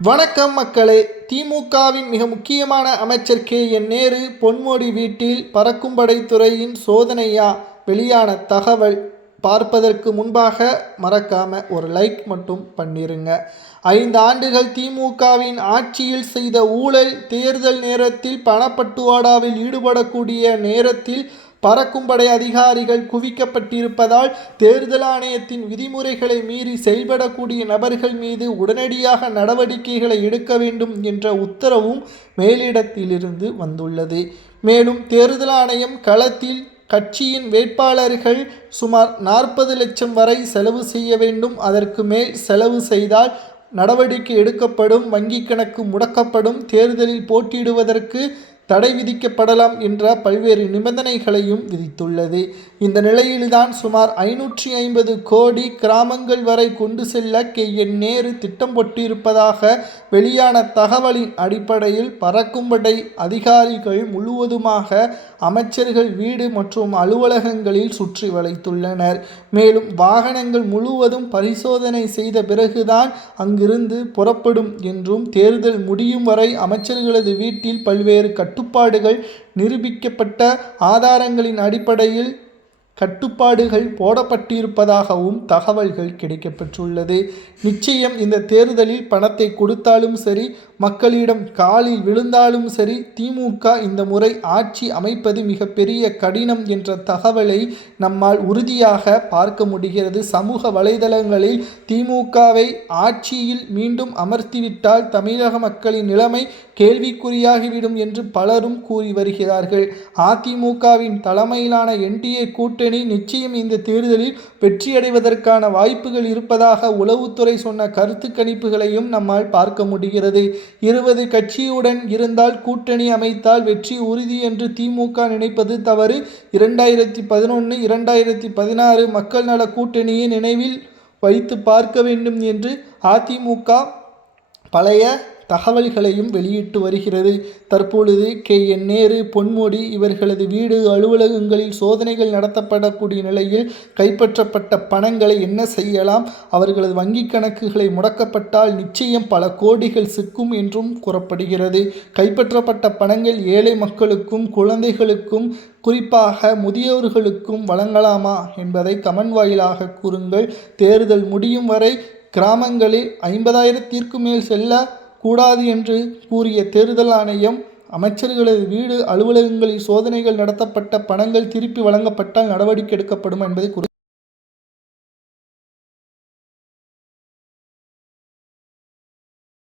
வணக்கம் மக்களே. திமுகவின் மிக முக்கியமான அமைச்சர் KN நேரு பொன்முடி வீட்டில் பறக்கும் படைத்துறையின் சோதனையா வெளியான தகவல் பார்ப்பதற்கு முன்பாக மறக்காம ஒரு லைக் மட்டும் பண்ணிருங்க. 5 ஆண்டுகள் திமுகவின் ஆட்சியில் செய்த ஊழல், தேர்தல் நேரத்தில் பணப்பட்டுவாடாவில் ஈடுபடக்கூடிய நேரத்தில் பறக்கும் படை அதிகாரிகள் குவிக்கப்பட்டிருப்பதால் தேர்தல் ஆணையத்தின் விதிமுறைகளை மீறி செயல்படக்கூடிய நபர்கள் மீது உடனடியாக நடவடிக்கைகளை எடுக்க வேண்டும் என்ற உத்தரவும் மேலிடத்திலிருந்து வந்துள்ளது. மேலும் தேர்தல் ஆணையம் களத்தில் கட்சியின் வேட்பாளர்கள் சுமார் 40 லட்சம் வரை செலவு செய்ய வேண்டும். அதற்கு மேல் செலவு செய்தால் நடவடிக்கை எடுக்கப்படும், வங்கி கணக்கு முடக்கப்படும், தேர்தலில் போட்டியிடுவதற்கு தடை விதிக்கப்படலாம் என்ற பல்வேறு நிபந்தனைகளையும் விதித்துள்ளது. இந்த நிலையில்தான் சுமார் 550 கோடி கிராமங்கள் வரை கொண்டு செல்ல KN நேரு திட்டம் போட்டிருப்பதாக வெளியான தகவலின் அடிப்படையில் பறக்கும் படை அதிகாரிகள் முழுவதுமாக அமைச்சர்கள் வீடு மற்றும் அலுவலகங்களில் சுற்றி வளைத்துள்ளனர். மேலும் வாகனங்கள் முழுவதும் பரிசோதனை செய்த பிறகுதான் அங்கிருந்து புறப்படும் என்றும், தேர்தல் முடியும் வரை அமைச்சர்களது வீட்டில் பல்வேறு கட்டுப்பாடுகள் நிரூபிக்கப்பட்ட ஆதாரங்களின் அடிப்படையில் கட்டுப்பாடுகள் போடப்பட்டிருப்பதாகவும் தகவல்கள் கிடைக்கப்பெற்றுள்ளது. நிச்சயம் இந்த தேர்தலில் பணத்தை கொடுத்தாலும் சரி, மக்களிடம் காலில் விழுந்தாலும் சரி, திமுக இந்த முறை ஆட்சி அமைப்பது மிகப்பெரிய கடினம் என்ற தகவலை நம்மால் உறுதியாக பார்க்க முடிகிறது. சமூக வலைதளங்களில் திமுகவை ஆட்சியில் மீண்டும் அமர்த்திவிட்டால் தமிழக மக்களின் நிலைமை கேள்விக்குறியாகிவிடும் என்று பலரும் கூறி வருகிறார்கள். அதிமுகவின் தலைமையிலான NDA கூட்டணி நிச்சயம் இந்த தேர்தலில் வெற்றியடைவதற்கான வாய்ப்புகள் இருப்பதாக உளவுத்துறை சொன்ன கருத்து கணிப்புகளையும் நம்மால் பார்க்க முடிகிறது. 20 கட்சியுடன் இருந்தால் கூட்டணி அமைத்தால் வெற்றி உறுதி என்று திமுக நினைப்பது தவறு. 2011, 2016 மக்கள் நல கூட்டணியை நினைவில் வைத்து பார்க்க வேண்டும் என்று அதிமுக பழைய தகவல்களையும் வெளியிட்டு வருகிறது. தற்பொழுது KN நேரு, பொன்முடி இவர்களது வீடு, அலுவலகங்களில் சோதனைகள் நடத்தப்படக்கூடிய நிலையில் கைப்பற்றப்பட்ட பணங்களை என்ன செய்யலாம், அவர்களது வங்கி கணக்குகளை முடக்கப்பட்டால் நிச்சயம் பல கோடிகள் சிக்கும் என்றும் கூறப்படுகிறது. கைப்பற்றப்பட்ட பணங்கள் ஏழை மக்களுக்கும், குழந்தைகளுக்கும், குறிப்பாக முதியோர்களுக்கும் வழங்கலாமா என்பதை கமெண்ட் வாயிலாக கூறுங்கள். தேர்தல் முடியும் வரை கிராமங்களில் 50,000த்திற்கு மேல் செல்ல கூடாது என்று கூறிய தேர்தல் ஆணையம் அமைச்சர்களது வீடு, அலுவலகங்களில் சோதனைகள் நடத்தப்பட்ட பணங்கள் திருப்பி வழங்கப்பட்டால் நடவடிக்கை எடுக்கப்படும் என்பதை